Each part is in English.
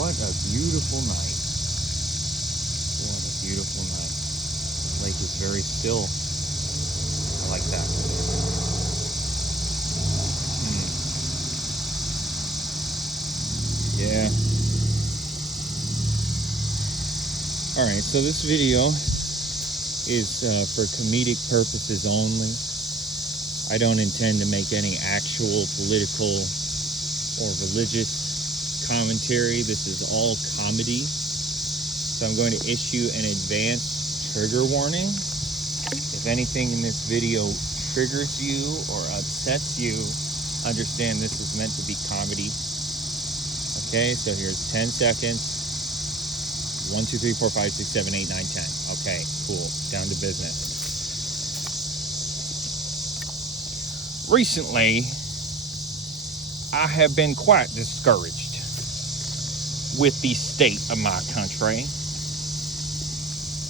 What a beautiful night. What a beautiful night. The lake is very still. I like that. Yeah. Alright, so this video is for comedic purposes only. I don't intend to make any actual political or religious commentary. This is all comedy. So I'm going to issue an advance trigger warning. If anything in this video triggers you or upsets you, understand this is meant to be comedy. Okay, so here's 10 seconds. 1, 2, 3, 4, 5, 6, 7, 8, 9, 10. Okay, cool. Down to business. Recently, I have been quite discouraged with the state of my country.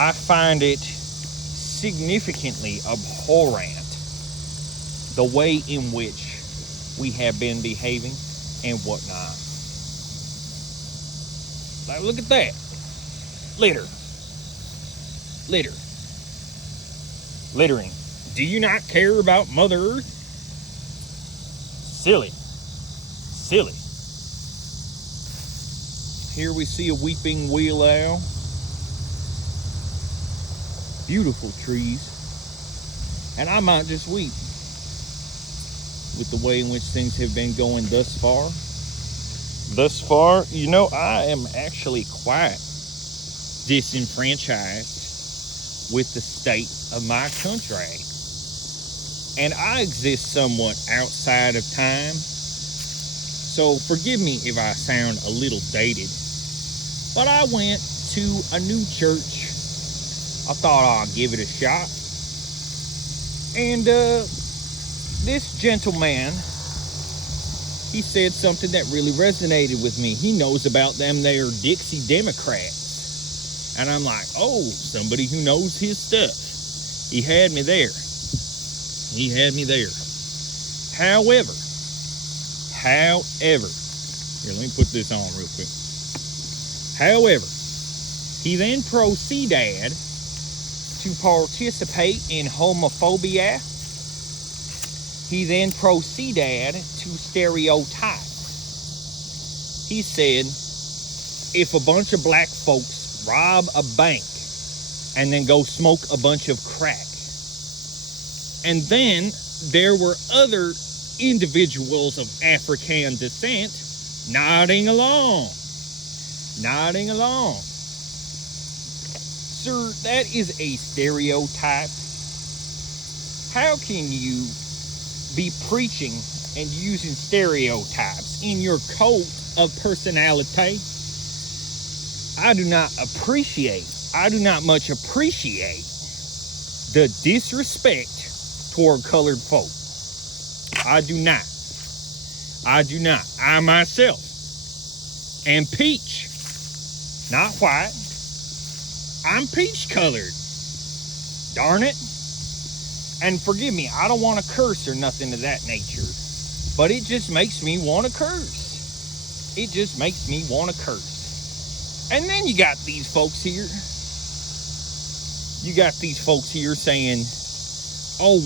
I find it significantly abhorrent the way in which we have been behaving and whatnot. Like, look at that. Litter. Littering. Do you not care about Mother Earth? Silly. Here we see a weeping willow. Beautiful trees. And I might just weep with the way in which things have been going thus far. You know, I am actually quite disenfranchised with the state of my country. And I exist somewhat outside of time. So forgive me if I sound a little dated. But I went to a new church. I thought I'd give it a shot. And this gentleman, he said something that really resonated with me. He knows about them there Dixie Democrats. And I'm like, oh, somebody who knows his stuff. He had me there. However, here, let me put this on real quick. However, he then proceeded to participate in homophobia. He then proceeded to stereotype. He said, if a bunch of black folks rob a bank and then go smoke a bunch of crack, and then there were other individuals of African descent nodding along. Sir, that is a stereotype. How can you be preaching and using stereotypes in your code of personality? I do not much appreciate the disrespect toward colored folk. I do not. I myself am peach, not white. I'm peach colored. Darn it. And forgive me, I don't want to curse or nothing of that nature, but it just makes me want to curse. And then you got these folks here saying, oh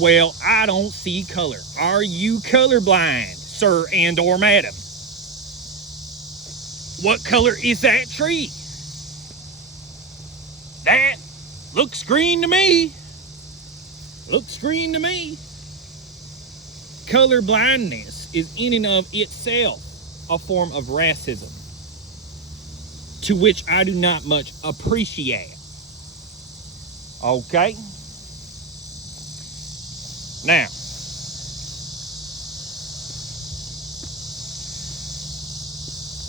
well, I don't see color. Are you colorblind, sir and or madam? What color is that tree? That looks green to me. Color blindness is in and of itself a form of racism, to which I do not much appreciate. Okay? Now,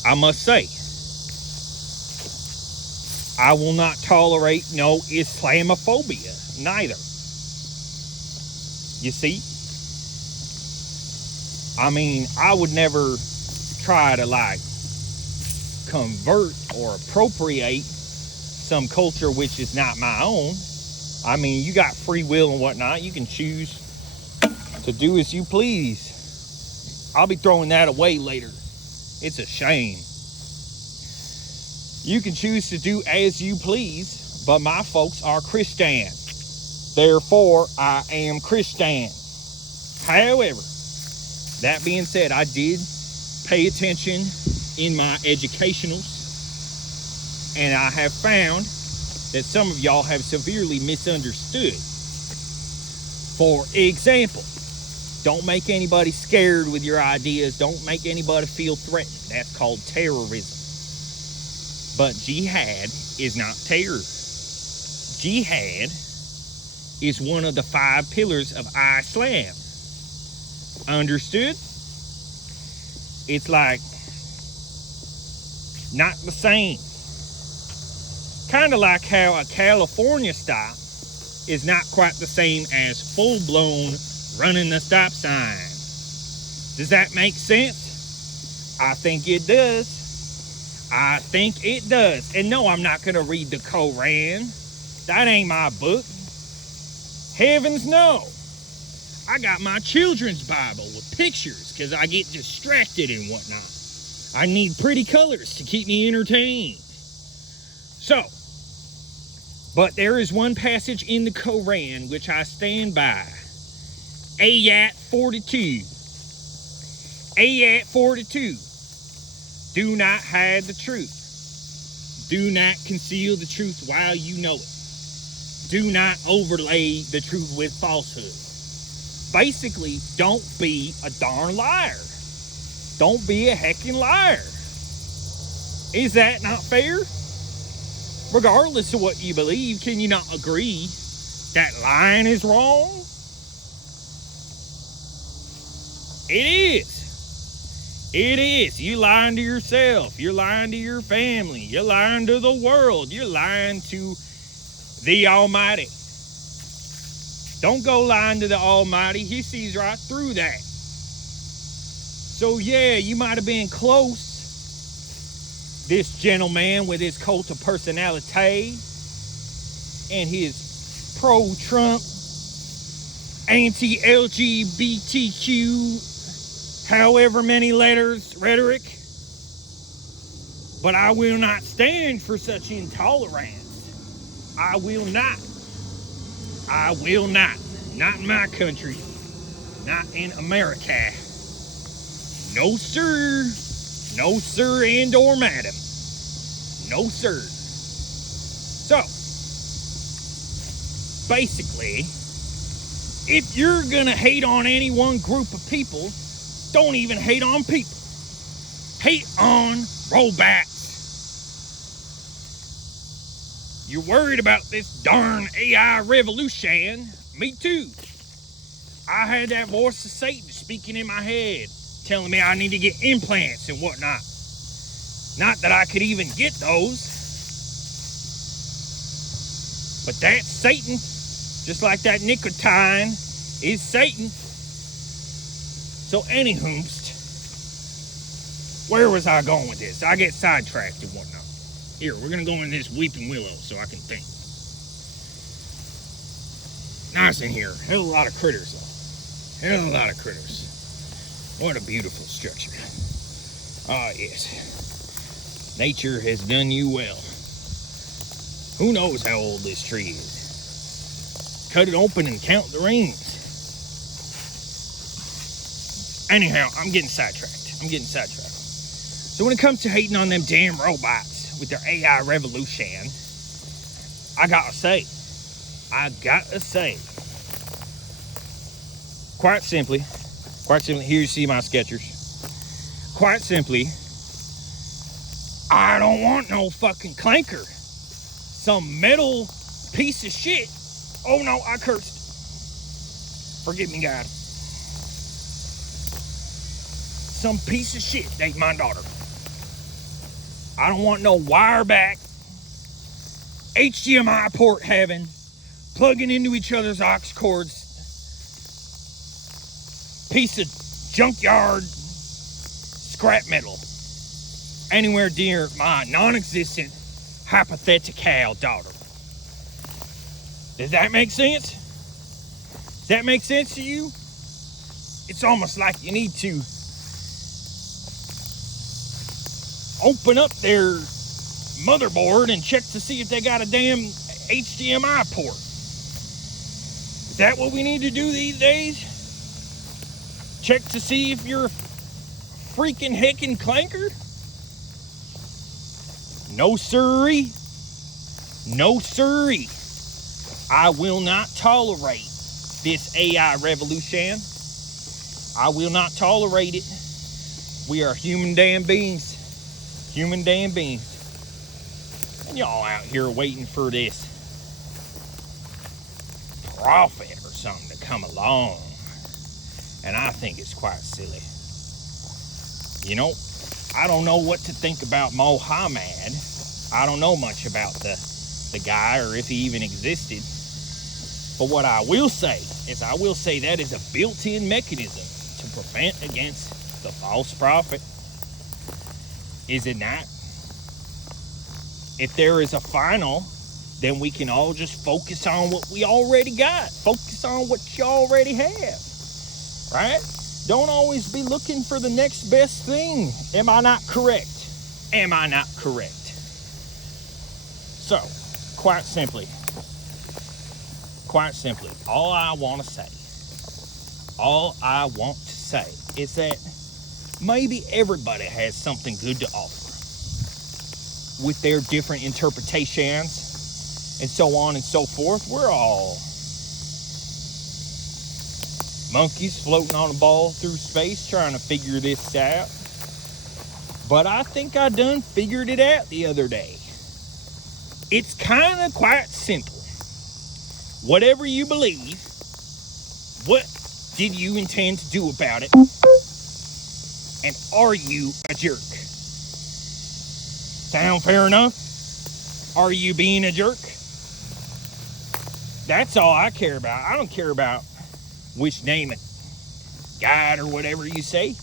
I must say, I will not tolerate no Islamophobia, neither. You see? I mean, I would never try to convert or appropriate some culture which is not my own. I mean, you got free will and whatnot. You can choose to do as you please. I'll be throwing that away later It's a shame. You can choose to do as you please, but my folks are Christian. Therefore, I am Christian. However, that being said, I did pay attention in my educationals, and I have found that some of y'all have severely misunderstood. For example, don't make anybody scared with your ideas. Don't make anybody feel threatened. That's called terrorism. But jihad is not terror. Jihad is one of the 5 pillars of Islam. Understood? It's like not the same. Kind of like how a California stop is not quite the same as full-blown running the stop sign. Does that make sense? I think it does. I think it does. And no, I'm not going to read the Koran. That ain't my book. Heavens no. I got my children's Bible with pictures because I get distracted and whatnot. I need pretty colors to keep me entertained. So, but there is one passage in the Koran which I stand by. Ayat 42. Ayat 42. Do not hide the truth. Do not conceal the truth while you know it. Do not overlay the truth with falsehood. Basically, don't be a darn liar. Don't be a heckin' liar. Is that not fair? Regardless of what you believe, can you not agree that lying is wrong? It is. It is. You're lying to yourself. You're lying to your family. You're lying to the world. You're lying to the Almighty. Don't go lying to the Almighty. He sees right through that. So yeah, you might have been close. This gentleman with his cult of personality and his pro-Trump, anti-LGBTQ, however many letters, rhetoric. But I will not stand for such intolerance. I will not. I will not. Not in my country. Not in America. No, sir. No, sir, and or madam. No, sir. So, basically, if you're gonna hate on any one group of people, don't even hate on people. Hate on robots. You're worried about this darn AI revolution. Me too. I had that voice of Satan speaking in my head, telling me I need to get implants and whatnot. Not that I could even get those. But that's Satan. Just like that nicotine is Satan. So anywhoomst, where was I going with this? I get sidetracked and whatnot. Here, we're going to go in this weeping willow so I can think. Nice in here. Hell of a lot of critters, though. Hell of a lot of critters. What a beautiful structure. Ah, yes. Nature has done you well. Who knows how old this tree is? Cut it open and count the rings. Anyhow, I'm getting sidetracked. So when it comes to hating on them damn robots with their AI revolution, I gotta say, quite simply, here you see my Skechers. Quite simply, I don't want no fucking clanker. Some metal piece of shit. Oh no, I cursed. Forgive me, God. Some piece of shit ain't my daughter. I don't want no wire back, HDMI port having, plugging into each other's aux cords, piece of junkyard scrap metal anywhere near my non-existent hypothetical daughter. Does that make sense? Does that make sense to you? It's almost like you need to open up their motherboard and check to see if they got a damn HDMI port. Is that what we need to do these days? Check to see if you're freaking heckin' clanker? No siree. No siree. I will not tolerate this AI revolution. I will not tolerate it. We are human damn beings. Human damn beings. And y'all out here waiting for this prophet or something to come along. And I think it's quite silly. You know, I don't know what to think about Mohammed. I don't know much about the guy or if he even existed. But what I will say is that is a built-in mechanism to prevent against the false prophet. Is it not? If there is a final, then we can all just focus on what we already got. Focus on what you already have. Right? Don't always be looking for the next best thing. Am I not correct? Am I not correct? So, quite simply, all I want to say is that maybe everybody has something good to offer with their different interpretations and so on and so forth. We're all monkeys floating on a ball through space trying to figure this out. But I think I done figured it out the other day. It's kind of quite simple. Whatever you believe, what did you intend to do about it? And are you a jerk? Sound fair enough? Are you being a jerk? That's all I care about. I don't care about which name it, God or whatever you say.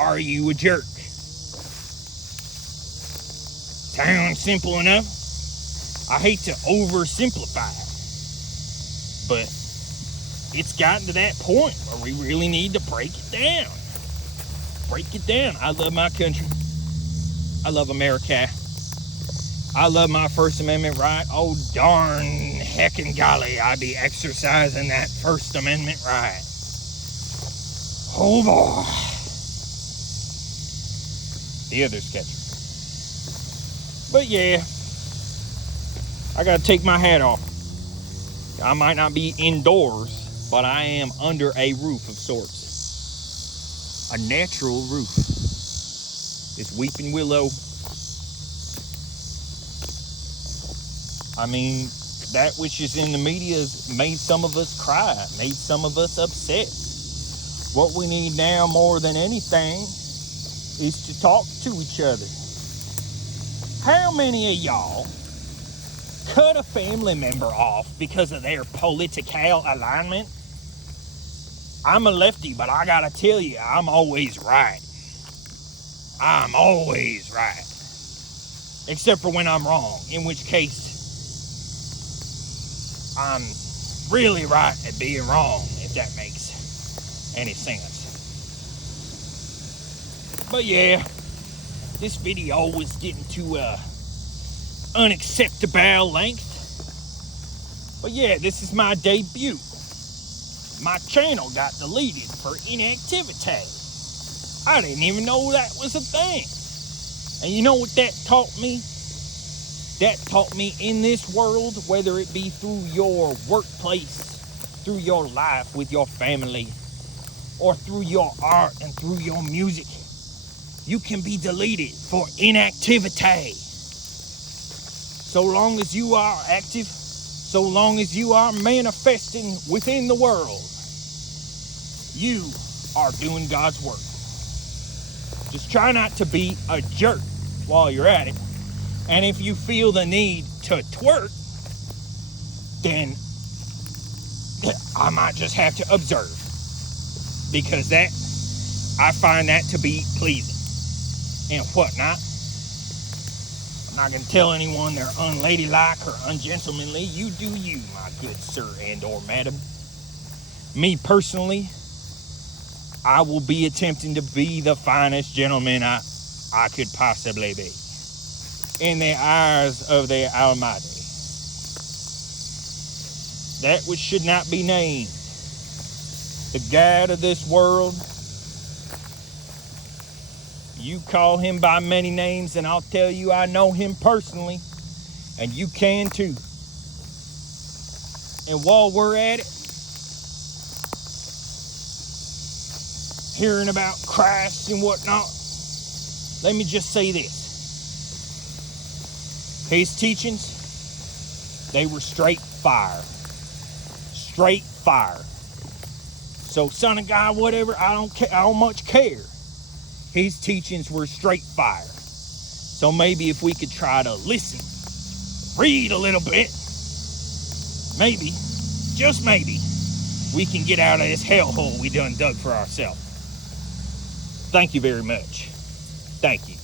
Are you a jerk? Sounds simple enough. I hate to oversimplify it, but it's gotten to that point where we really need to break it down. Break it down. I love my country. I love America. I love my First Amendment right. Oh, darn heckin' golly, I be exercising that First Amendment right. Oh, boy. The other sketch. But, yeah. I gotta take my hat off. I might not be indoors, but I am under a roof of sorts. A natural roof. This weeping willow. I mean, that which is in the media has made some of us cry, made some of us upset. What we need now more than anything is to talk to each other. How many of y'all cut a family member off because of their political alignment? I'm a lefty, but I gotta tell you, I'm always right. I'm always right. Except for when I'm wrong, in which case I'm really right at being wrong, if that makes any sense. But yeah, this video was getting to unacceptable length. But yeah, this is my debut. My channel got deleted for inactivity. I didn't even know that was a thing. And you know what that taught me? That taught me in this world, whether it be through your workplace, through your life with your family, or through your art and through your music, you can be deleted for inactivity. So long as you are active, so long as you are manifesting within the world, you are doing God's work. Just try not to be a jerk while you're at it. And if you feel the need to twerk, then I might just have to observe. Because that, I find that to be pleasing and whatnot. I'm not going to tell anyone they're unladylike or ungentlemanly. You do you, my good sir and or madam. Me personally, I will be attempting to be the finest gentleman I could possibly be in the eyes of the Almighty. That which should not be named, the God of this world. You call him by many names, and I'll tell you I know him personally, and you can too. And while we're at it, hearing about Christ and whatnot, let me just say this. His teachings, they were straight fire. Straight fire. So, son of God, whatever, I don't much care. His teachings were straight fire. So maybe if we could try to listen, read a little bit, maybe, just maybe, we can get out of this hellhole we done dug for ourselves. Thank you very much. Thank you.